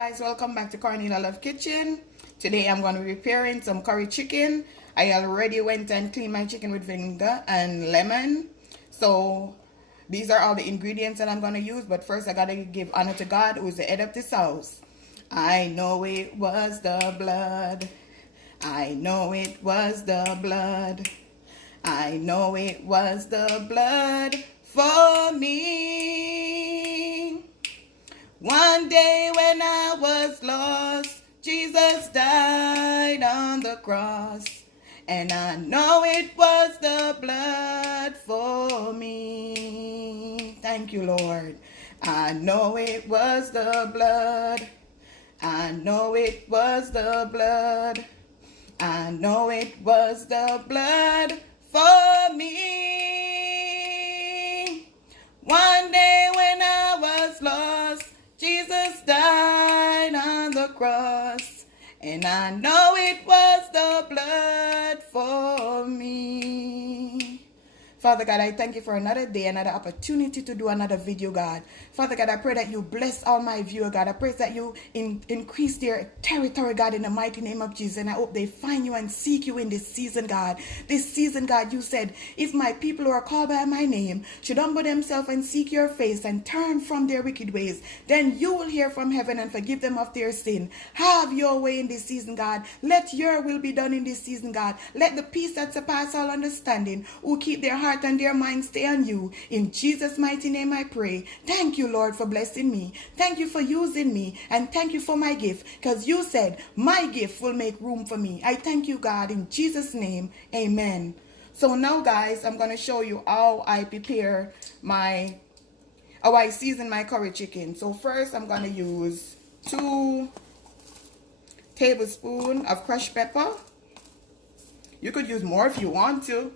Guys, welcome back to Cornelialove Kitchen. Today I'm going to be preparing some curry chicken. I already went and cleaned my chicken with vinegar and lemon. So these are all the ingredients that I'm going to use. But first I got to give honor to God, who is the head of this house. I know it was the blood. I know it was the blood. I know it was the blood for me. One day when I was lost, Jesus died on the cross. And I know it was the blood for me. Thank you, Lord. I know it was the blood. I know it was the blood. I know it was the blood for me. One day when I was lost, Jesus died on the cross, and I know it was the blood for me. Father God, I thank you for another day, another opportunity to do another video, God. Father God, I pray that you bless all my viewers, God. I pray that you increase their territory, God, in the mighty name of Jesus. And I hope they find you and seek you in this season, God. This season, God, you said, if my people who are called by my name should humble themselves and seek your face and turn from their wicked ways, then you will hear from heaven and forgive them of their sin. Have your way in this season, God. Let your will be done in this season, God. Let the peace that surpasses all understanding, who keep their heart and their mind stay on you. In Jesus' mighty name I pray. Thank you, Lord, for blessing me. Thank you for using me. And thank you for my gift. Because you said my gift will make room for me. I thank you, God, in Jesus' name. Amen. So now, guys, I'm going to show you how I prepare how I season my curry chicken. So first, I'm going to use 2 tablespoons of crushed pepper. You could use more if you want to.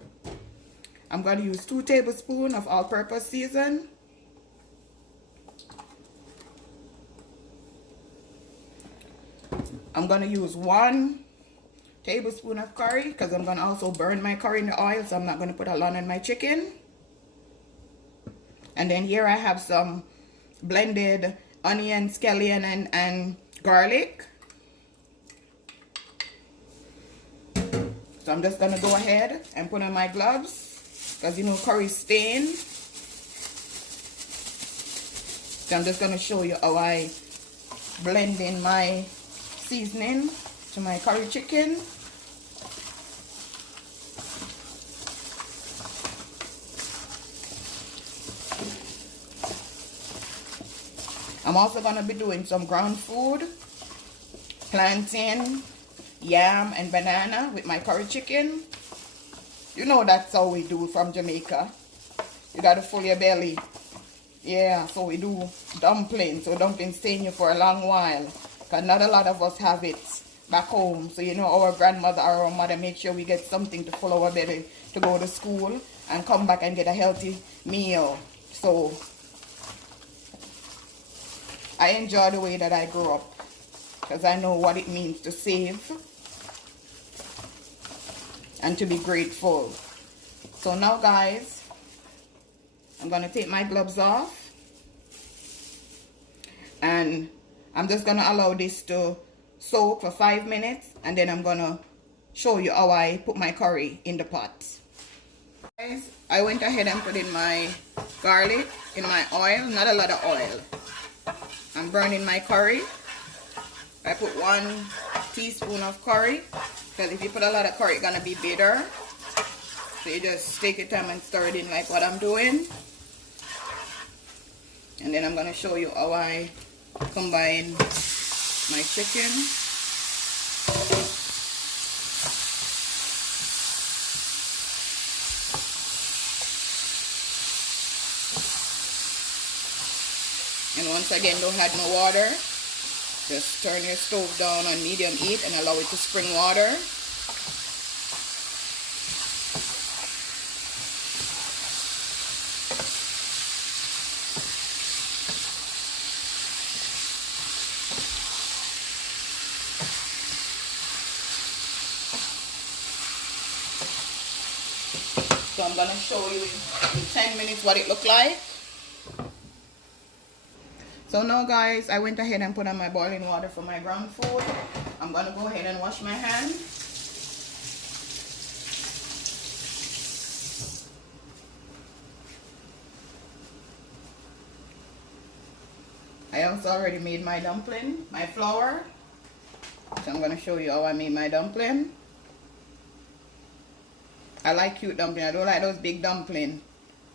I'm going to use 2 tablespoons of all-purpose season. I'm going to use 1 tablespoon of curry because I'm going to also burn my curry in the oil, so I'm not going to put a lot on my chicken. And then here I have some blended onion, scallion, and garlic. So I'm just going to go ahead and put on my gloves. Because you know curry stain. So I'm just going to show you how I blend in my seasoning to my curry chicken. I'm also going to be doing some ground food, plantain, yam, and banana with my curry chicken. You know that's how we do from Jamaica. You gotta fill your belly. Yeah, so we do dumplings. So dumplings stay in you for a long while. Because not a lot of us have it back home. So you know our grandmother or our mother make sure we get something to fill our belly to go to school and come back and get a healthy meal. So I enjoy the way that I grew up. Because I know what it means to save and to be grateful. So now, guys, I'm going to take my gloves off. And I'm just going to allow this to soak for 5 minutes. And then I'm going to show you how I put my curry in the pot. Guys, I went ahead and put in my garlic in my oil. Not a lot of oil. I'm burning my curry. I put 1 teaspoon of curry. Because if you put a lot of curry, it's going to be bitter. So you just take your time and stir it in like what I'm doing. And then I'm going to show you how I combine my chicken. And once again, don't add no water. Just turn your stove down on medium heat and allow it to spring water. So I'm going to show you in 10 minutes what it looks like. So now guys, I went ahead and put on my boiling water for my ground food. I'm going to go ahead and wash my hands. I also already made my dumpling, my flour. So I'm going to show you how I made my dumpling. I like cute dumpling. I don't like those big dumpling.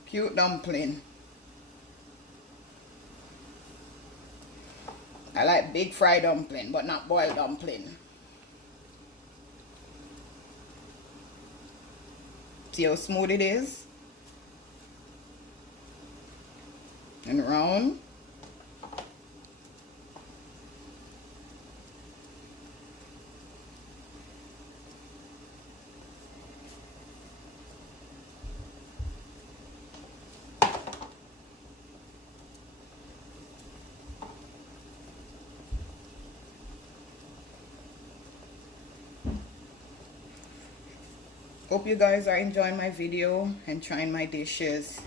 Cute dumpling. I like big fried dumpling, but not boiled dumpling. See how smooth it is? And round. Hope you guys are enjoying my video and trying my dishes.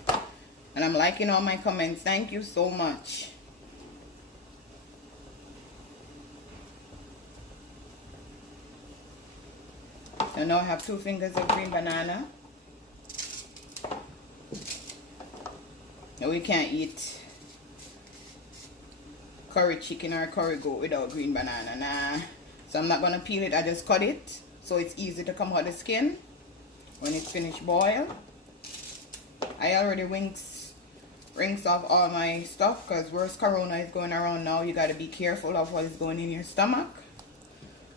And I'm liking all my comments. Thank you so much. So now I have 2 fingers of green banana. Now we can't eat curry chicken or curry goat without green banana. Nah. So I'm not going to peel it. I just cut it so it's easy to come out the skin. When it's finished boil, I already rinse off all my stuff because worse corona is going around now. You got to be careful of what is going in your stomach.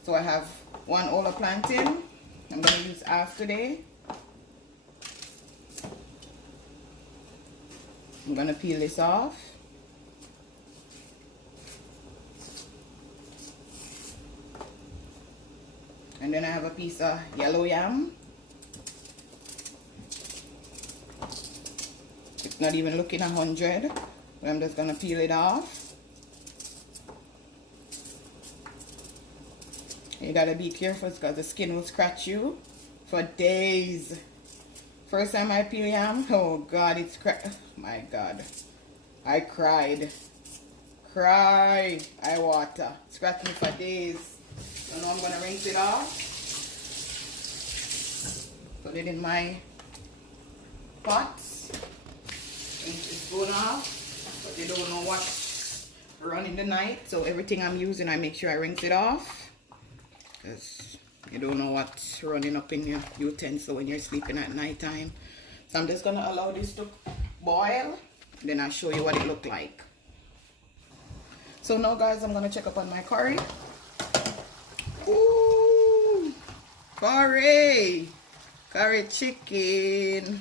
So I have 1 whole of plantain. I'm going to use half today. I'm going to peel this off. And then I have a piece of yellow yam. It's not even looking 100, but I'm just gonna peel it off. You gotta be careful because the skin will scratch you for days. First time I peel yam, oh God, it's my God, I cried. I water. Scratched me for days. So now I'm gonna rinse it off. Put it in my pot. It's going off, but you don't know what's running the night, so everything I'm using I make sure I rinse it off because you don't know what's running up in your utensil when you're sleeping at night time. So I'm just gonna allow this to boil, then I'll show you what it looked like. So now guys, I'm gonna check up on my curry. Ooh, curry chicken.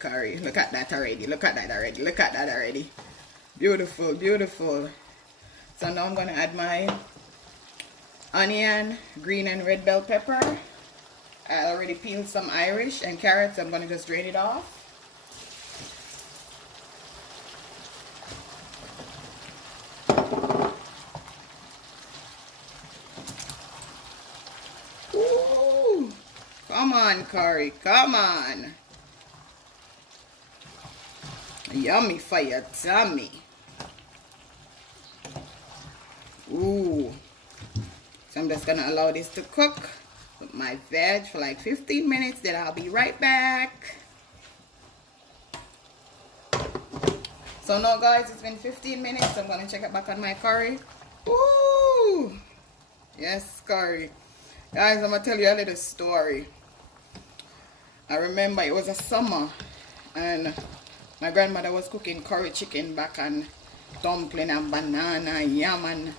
Curry. Look at that already. Beautiful. So now I'm going to add my onion, green and red bell pepper. I already peeled some Irish and carrots. I'm going to just drain it off. Ooh, come on, curry, come on. Yummy for your tummy. Ooh. So I'm just gonna allow this to cook with my veg for like 15 minutes, then I'll be right back. So now guys, it's been 15 minutes. I'm gonna check it back on my curry. Ooh. Yes, curry. Guys, I'm gonna tell you a little story. I remember it was a summer and my grandmother was cooking curry chicken back on dumpling and banana, yam, and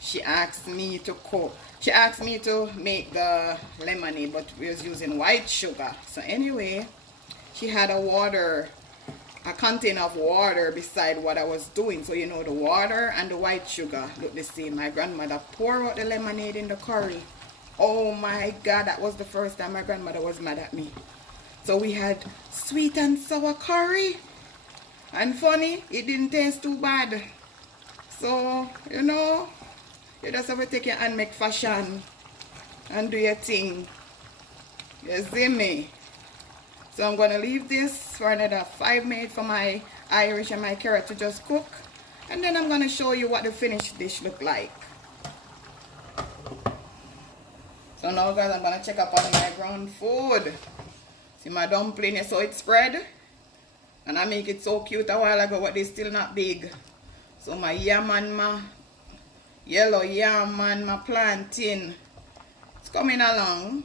she asked me to cook. She asked me to make the lemonade, but we was using white sugar. So anyway, she had a container of water beside what I was doing. So you know, the water and the white sugar look the same. My grandmother poured out the lemonade in the curry. Oh my God, that was the first time my grandmother was mad at me. So we had sweet and sour curry. And funny, it didn't taste too bad. So, you know, you just have to take your hand, make fashion and do your thing. You see me? So I'm going to leave this for another 5 minutes for my Irish and my carrot to just cook. And then I'm going to show you what the finished dish look like. So now guys, I'm going to check up on my ground food. See my dumpling, you saw it spread? And I make it so cute a while ago, but they still not big. So my yam and my yellow yam and my plantain, it's coming along.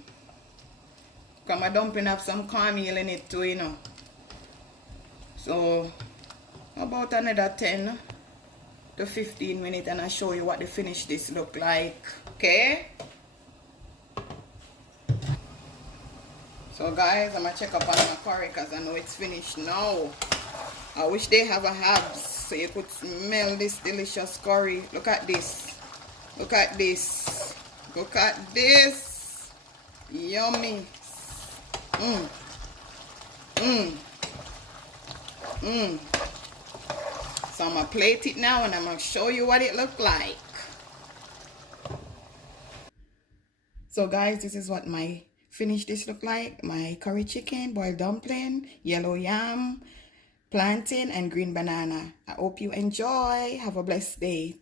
Because my dumpling have some cornmeal in it too, you know. So about another 10 to 15 minutes and I'll show you what the finished dish look like. Okay? So guys, I'm going to check up on my curry because I know it's finished now. I wish they have a herbs so you could smell this delicious curry. Look at this. Look at this. Look at this. Yummy. So I'm going to plate it now and I'm going to show you what it look like. So guys, this is what my finished dish look like. My curry chicken, boiled dumpling, yellow yam, plantain and green banana. I hope you enjoy. Have a blessed day.